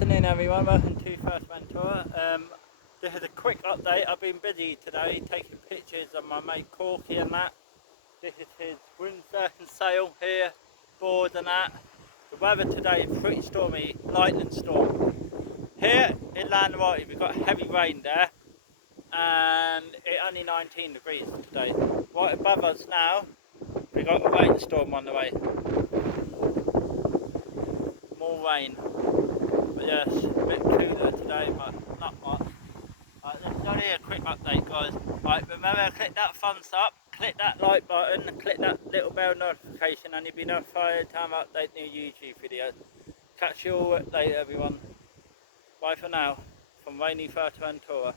afternoon everyone, welcome to Fuerteventura. This is a quick update. I've been busy today taking pictures of my mate Corky and that. This is his windsurfing sail here, board and that. The weather today is pretty stormy, lightning storm. Here in Lanzarote we've got heavy rain there and it's only 19 degrees today. Right above us now we've got a rainstorm on the way. More rain. But yes, a bit cooler today, but not much. That's only a quick update, guys. Right, remember to click that thumbs up, click that like button, click that little bell notification, and you'll be notified every time I update new YouTube videos. Catch you all later, everyone. Bye for now, from rainy Fuerteventura.